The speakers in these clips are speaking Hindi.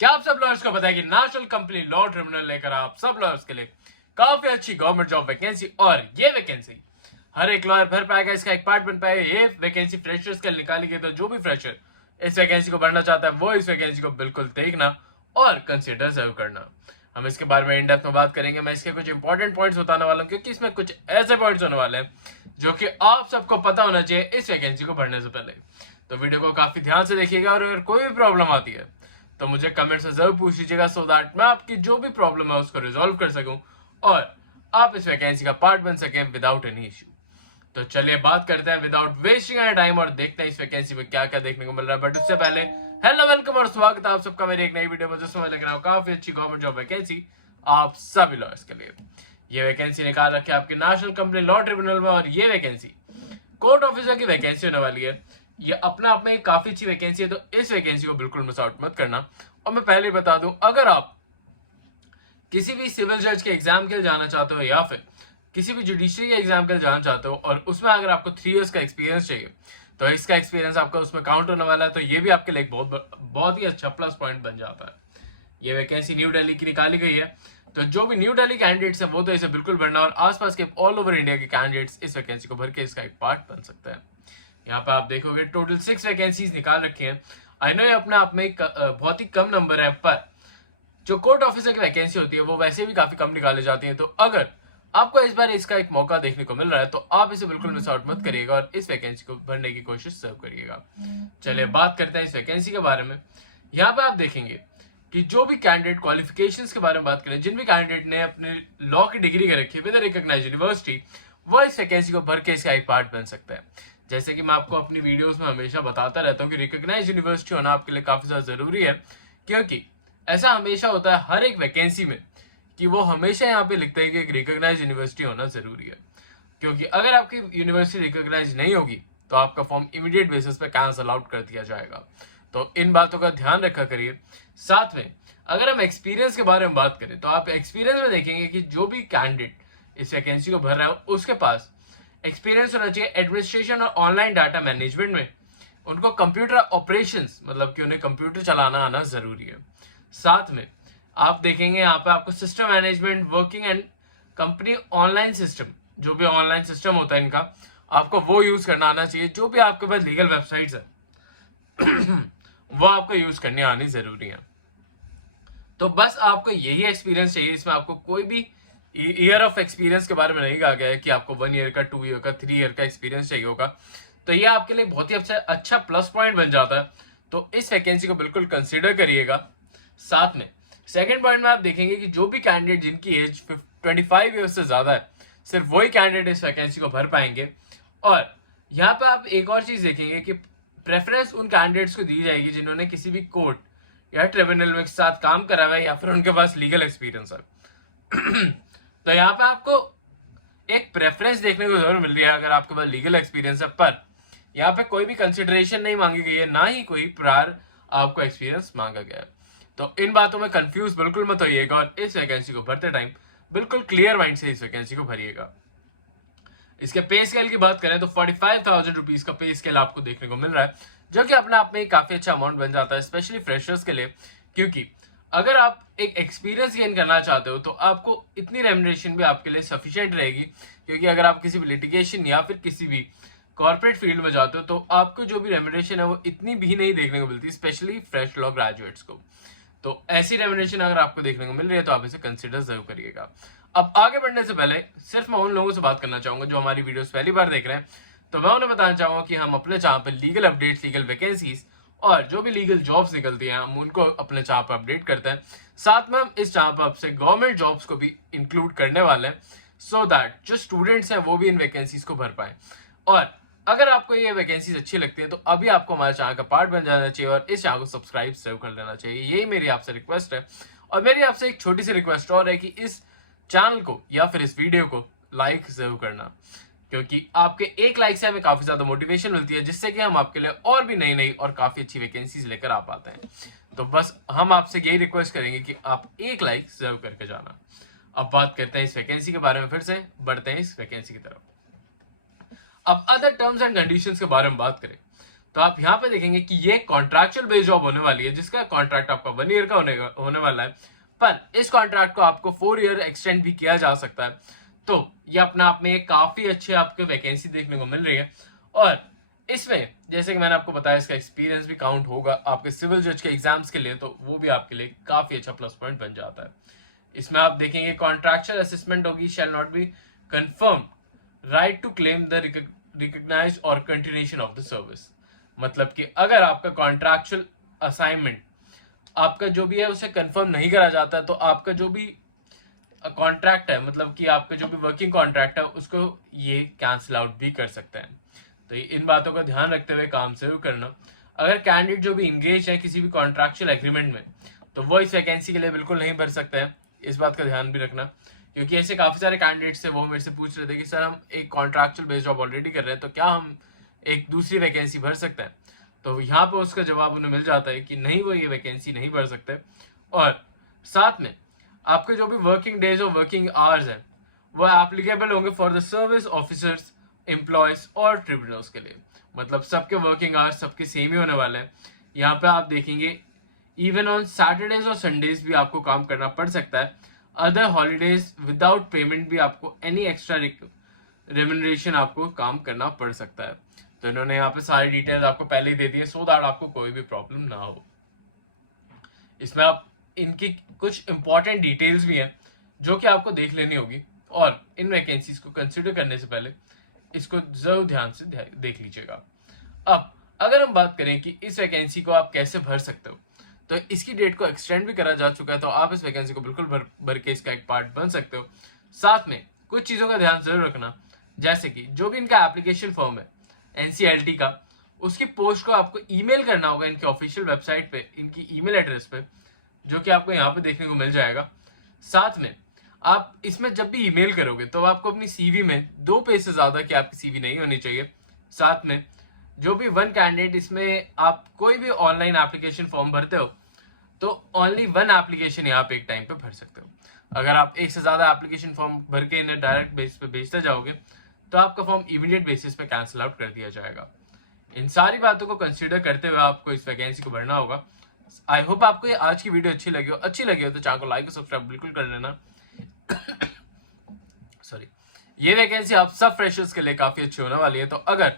क्या आप सब लॉयर्स को पता है कि नेशनल कंपनी लॉ ट्रिब्यूनल लेकर आप सब लॉयर्स के लिए काफी अच्छी गवर्नमेंट जॉब वैकेंसी और ये वैकेंसी हर एक लॉयर भर पाएगा, इसका एक पार्ट बन पाएगा। ये वैकेंसी फ्रेशर्स के लिए निकाली गई, तो जो भी फ्रेशर इस वैकेंसी को भरना चाहता है वो इस वैकेंसी को बिल्कुल देखना और कंसिडर जरूर करना। हम इसके बारे में इन डेप्थ में बात करेंगे। मैं इसके कुछ इंपॉर्टेंट पॉइंट्स बताने वाला हूँ, क्योंकि इसमें कुछ ऐसे पॉइंट्स होने वाले हैं जो कि आप सबको पता होना चाहिए इस वैकेंसी को भरने से पहले। तो वीडियो को काफी ध्यान से देखिएगा और अगर कोई भी प्रॉब्लम आती है तो मुझे कमेंट से जरूर पूछ लीजिएगा, सो दैट मैं आपकी जो भी प्रॉब्लम है उसको रिजॉल्व कर सकूं और आप इस वैकेंसी का पार्ट बन सकें विदाउट एनी इश्यू। तो चलिए बात करते हैं विदाउट वेस्टिंग एनी टाइम और देखते हैं इस वैकेंसी में क्या क्या देखने को मिल रहा है। बट उससे पहले हेलो, वेलकम और स्वागत है आप सबका मेरी एक नई वीडियो में, जिसमें मैं लग रहा हूँ काफी अच्छी गवर्नमेंट जॉब वैकेंसी आप सभी लॉयर्स के लिए। ये वैकेंसी निकाल रखी है आपके नेशनल कंपनी लॉ ट्रिब्यूनल में और ये वैकेंसी कोर्ट ऑफिसर की वैकेंसी होने वाली है। ये अपने आप में काफी अच्छी वैकेंसी है, तो इस वैकेंसी को बिल्कुल मिस आउट मत करना। और मैं पहले बता दूं, अगर आप किसी भी सिविल जज के एग्जाम के लिए जाना चाहते हो या फिर किसी भी जुडिशरी के एग्जाम के लिए जाना चाहते हो और उसमें अगर आपको 3 इयर्स का एक्सपीरियंस चाहिए तो इसका एक्सपीरियंस आपका उसमें काउंट होने वाला है। तो ये भी आपके लिए एक बहुत ही अच्छा प्लस पॉइंट बन जाता है। ये वैकेंसी न्यू दिल्ली की निकाली गई है, तो जो भी न्यू दिल्ली कैंडिडेट्स हैं वो तो इसे बिल्कुल भरना और आसपास के ऑल ओवर इंडिया के कैंडिडेट्स इस वैकेंसी को भर के इसका एक पार्ट बन सकते हैं। यहाँ पे आप देखोगे टोटल 6 वैकेंसीज निकाल रखी हैं। आई नो ये अपने आप में एक बहुत ही कम नंबर है, पर जो कोर्ट ऑफिसर की वैकेंसी होती है वो वैसे भी काफी कम निकाली जाती है। तो अगर आपको इस बार इसका एक मौका देखने को मिल रहा है तो आप इसे बिल्कुल मिस आउट मत करिएगा और इस वैकेंसी को भरने की कोशिश जरूर करिएगा। चलिए बात करते हैं इस वैकेंसी के बारे में। यहाँ पे आप देखेंगे कि जो भी कैंडिडेट क्वालिफिकेशंस के बारे में बात करें, जिन भी कैंडिडेट ने अपने लॉ की डिग्री कर रखी है विद रिकॉग्नाइज्ड यूनिवर्सिटी, वो इस वैकेंसी को भर के इसका एक पार्ट बन सकता है। जैसे कि मैं आपको अपनी वीडियोस में हमेशा बताता रहता हूँ कि रिकॉग्नाइज्ड यूनिवर्सिटी होना आपके लिए काफी ज्यादा जरूरी है, क्योंकि ऐसा हमेशा होता है हर एक वैकेंसी में कि वो हमेशा यहाँ पे लिखते हैं कि एक रिकॉग्नाइज्ड यूनिवर्सिटी होना जरूरी है। क्योंकि अगर आपकी यूनिवर्सिटी रिकॉग्नाइज नहीं होगी तो आपका फॉर्म इमीडिएट बेसिस पे कैंसल आउट कर दिया जाएगा। तो इन बातों का ध्यान रखा करिए। साथ में अगर हम एक्सपीरियंस के बारे में बात करें तो आप एक्सपीरियंस में देखेंगे कि जो भी कैंडिडेट इस वैकेंसी को भर रहा है उसके पास एक्सपीरियंस होना चाहिए एडमिनिस्ट्रेशन और ऑनलाइन डाटा मैनेजमेंट में। उनको कंप्यूटर ऑपरेशंस, मतलब कि उन्हें कंप्यूटर चलाना आना जरूरी है। साथ में आप देखेंगे यहाँ पे आपको system management, working and company online system, जो भी ऑनलाइन सिस्टम होता है इनका, आपको वो यूज करना आना चाहिए। जो भी आपके पास लीगल वेबसाइट्स है वो आपको यूज करने आनी जरूरी है। तो बस आपको यही एक्सपीरियंस चाहिए। इसमें आपको कोई भी ईयर ऑफ एक्सपीरियंस के बारे में नहीं कहा गया है कि आपको 1 ईयर का, 2 ईयर का, 3 ईयर का एक्सपीरियंस चाहिए होगा। तो ये आपके लिए बहुत ही अच्छा प्लस पॉइंट बन जाता है। तो इस वैकेंसी को बिल्कुल कंसिडर करिएगा। साथ में सेकंड पॉइंट में आप देखेंगे कि जो भी कैंडिडेट जिनकी एज 25 ईयर्स से ज्यादा है, सिर्फ वही कैंडिडेट इस वैकेंसी को भर पाएंगे। और यहाँ पे आप एक और चीज देखेंगे कि प्रेफरेंस उन कैंडिडेट्स को दी जाएगी जिन्होंने किसी भी कोर्ट या ट्रिब्यूनल में साथ काम करा हुआ है या फिर उनके पास लीगल एक्सपीरियंस है। तो यहाँ पे आपको एक प्रेफरेंस देखने को जरूर मिल रही है अगर आपके पास लीगल एक्सपीरियंस है, पर यहाँ पे कोई भी कंसिडरेशन नहीं मांगी गई है, ना ही कोई प्रायर आपको एक्सपीरियंस मांगा गया है। तो इन बातों में कंफ्यूज बिल्कुल मत होइएगा और इस वैकेंसी को भरते टाइम बिल्कुल क्लियर माइंड से इस वैकेंसी को भरिएगा। इसके पे स्केल की बात करें तो 45,000 रुपीज का पे स्केल आपको देखने को मिल रहा है, जो कि अपने आप में काफी अच्छा अमाउंट बन जाता है, स्पेशली फ्रेशर्स के लिए। क्योंकि अगर आप एक एक्सपीरियंस गेन करना चाहते हो तो आपको इतनी रेम्युनरेशन भी आपके लिए सफिशिएंट रहेगी। क्योंकि अगर आप किसी भी लिटिगेशन या फिर किसी भी कॉर्पोरेट फील्ड में जाते हो तो आपको जो भी रेम्युनरेशन है वो इतनी भी नहीं देखने को मिलती, स्पेशली फ्रेश लॉ ग्रेजुएट्स को। तो ऐसी रेम्युनरेशन अगर आपको देखने को मिल रही है तो आप इसे कंसिडर जरूर करिएगा। अब आगे बढ़ने से पहले सिर्फ मैं उन लोगों से बात करना चाहूंगा जो हमारी वीडियोस पहली बार देख रहे हैं। तो मैं उन्हें बताना चाहूंगा कि हम अपने चैनल पर लीगल अपडेट्स, लीगल वैकेंसीज और जो भी लीगल जॉब्स निकलती हैं हम उनको अपने चैनल पर अपडेट करते हैं। साथ में हम इस चैनल पर आपसे गवर्नमेंट जॉब्स को भी इंक्लूड करने वाले हैं, सो दैट जो स्टूडेंट्स हैं वो भी इन वैकेंसीज को भर पाए। और अगर आपको ये वैकेंसीज अच्छी लगती है तो अभी आपको हमारे चैनल का पार्ट बन जाना चाहिए और इस चैनल को सब्सक्राइब जरूर कर लेना चाहिए। यही मेरी आपसे रिक्वेस्ट है। और मेरी आपसे एक छोटी सी रिक्वेस्ट और है कि इस चैनल को या फिर इस वीडियो को लाइक जरूर करना, क्योंकि आपके एक लाइक से हमें काफी ज्यादा मोटिवेशन मिलती है, जिससे कि हम आपके लिए और भी नई नई और काफी अच्छी वैकेंसीज लेकर आ पाते हैं। तो बस हम आपसे यही रिक्वेस्ट करेंगे कि आप एक लाइक जरूर करके जाना। अब बात करते हैं इस वैकेंसी के बारे में, फिर से बढ़ते हैं इस वैकेंसी की तरफ। अब अदर टर्म्स एंड कंडीशंस के बारे में बात करें तो आप यहाँ पे देखेंगे कि ये कॉन्ट्रैक्चुअल बेस्ड जॉब होने वाली है, जिसका कॉन्ट्रैक्ट आपका 1 ईयर का होने वाला है, पर इस कॉन्ट्रैक्ट को आपको 4 ईयर एक्सटेंड भी किया जा सकता है। तो ये अपने आप में काफी अच्छे आपको वैकेंसी देखने को मिल रही है। और इसमें जैसे कि मैंने आपको बताया, इसका एक्सपीरियंस भी काउंट होगा आपके सिविल जज के एग्जाम्स के लिए, तो वो भी आपके लिए काफी अच्छा प्लस पॉइंट बन जाता है। इसमें आप देखेंगे कॉन्ट्रैक्चुअल असेसमेंट होगी, shall not be confirm right to claim the recognise और कंटिन्यूएशन ऑफ द सर्विस। मतलब कि अगर आपका कॉन्ट्रैक्चुअल असाइनमेंट आपका जो भी है उसे कंफर्म नहीं करा जाता है, तो आपका जो भी कॉन्ट्रैक्ट है, मतलब कि आपका जो भी वर्किंग कॉन्ट्रैक्ट है, उसको ये कैंसिल आउट भी कर सकते हैं। तो इन बातों का ध्यान रखते हुए काम जरूर करना। अगर कैंडिडेट जो भी इंगेज है किसी भी कॉन्ट्रैक्चुअल एग्रीमेंट में, तो वो इस वैकेंसी के लिए बिल्कुल नहीं भर सकते हैं। इस बात का ध्यान भी रखना, क्योंकि ऐसे काफी सारे कैंडिडेट्स है वो मेरे से पूछ रहे थे कि सर हम एक कॉन्ट्रैक्चुअल बेस्ड जॉब ऑलरेडी कर रहे हैं, तो क्या हम एक दूसरी वैकेंसी भर सकते हैं? तो यहाँ पे उसका जवाब उन्हें मिल जाता है कि नहीं, वो ये वैकेंसी नहीं भर सकते। और साथ में आपके जो भी वर्किंग डेज और वर्किंग आवर्स हैं वो एप्लीकेबल होंगे for the service officers, employees और ट्रिब्यूनल्स के लिए। मतलब सबके वर्किंग आवर्स सबके सेम ही होने वाले हैं। यहाँ पे आप देखेंगे इवन ऑन सैटरडेज और संडेज भी आपको काम करना पड़ सकता है। अदर हॉलीडेज विदाउट पेमेंट भी आपको एनी एक्स्ट्रा रेम्यूनरेशन आपको काम करना पड़ सकता है। तो इन्होंने यहाँ पे सारी डिटेल्स आपको पहले ही दे दी है, सो दैट आपको कोई भी प्रॉब्लम ना हो। इसमें आप इनकी कुछ इंपॉर्टेंट डिटेल्स भी हैं जो कि आपको देख लेनी होगी, और इन वैकेंसीज को कंसिडर करने से पहले इसको जरूर ध्यान से देख लीजिएगा। अब अगर हम बात करें कि इस वैकेंसी को आप कैसे भर सकते हो, तो इसकी डेट को एक्सटेंड भी करा जा चुका है, तो आप इस वैकेंसी को बिल्कुल भर के इसका एक पार्ट बन सकते हो। साथ में कुछ चीजों का ध्यान जरूर रखना, जैसे कि जो भी इनका एप्लीकेशन फॉर्म है एनसीएलटी का, उसकी पोस्ट को आपको ईमेल करना होगा इनके ऑफिशियल वेबसाइट पे, इनकी ईमेल एड्रेस पे, जो कि आपको यहाँ पे देखने को मिल जाएगा। साथ में आप इसमें जब भी ईमेल करोगे तो आपको अपनी सीवी में 2 पेज से ज्यादा की आपकी सीवी नहीं होनी चाहिए। साथ में जो भी 1 कैंडिडेट, इसमें आप कोई भी ऑनलाइन एप्लीकेशन फॉर्म भरते हो तो ओनली 1 एप्लीकेशन यहाँ पे एक टाइम पे भर सकते हो। अगर आप एक से ज्यादा एप्लीकेशन फॉर्म भर के इन्हें डायरेक्ट बेस पे भेजते जाओगे तो आपका फॉर्म इमीडिएट बेसिस पे कैंसिल आउट कर दिया जाएगा। इन सारी बातों को कंसीडर करते हुए आपको इस वैकेंसी को भरना होगा। आई होप आपको ये आज की वीडियो अच्छी लगी हो तो चैनल को लाइक और सब्सक्राइब बिल्कुल कर लेना। सॉरी, ये वैकेंसी आप सब फ्रेशर्स के लिए काफी अच्छी होने वाली है, तो अगर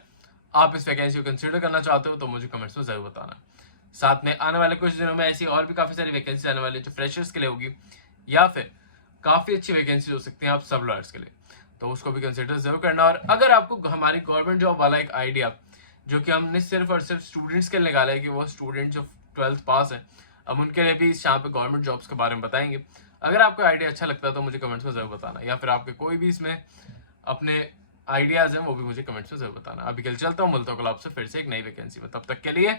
आप इस वैकेंसी को कंसीडर करना चाहते हो तो मुझे कमेंट्स में जरूर बताना। साथ में आने वाले कुछ दिनों में ऐसी और भी काफी सारी वैकेंसी आने वाली है जो फ्रेशर्स के लिए होगी, या फिर काफी अच्छी वैकेंसी हो सकती है आप सब लॉयर्स के लिए, तो उसको भी कंसिडर जरूर करना। और अगर आपको हमारी गवर्नमेंट जॉब वाला एक आइडिया जो कि हमने सिर्फ और सिर्फ स्टूडेंट्स के लिए निकाला है कि वो स्टूडेंट जो 12th पास है, अब उनके लिए भी इस यहाँ पे गवर्नमेंट जॉब्स के बारे में बताएंगे। अगर आपको आइडिया अच्छा लगता है तो मुझे कमेंट्स में जरूर बताना, या फिर आपके कोई भी इसमें अपने आइडियाज हैं वो भी मुझे कमेंट्स में जरूर बताना। अभी कल चलता हूँ, मिलता हूँ कल आपसे फिर से एक नई वैकेंसी में। तब तक के लिए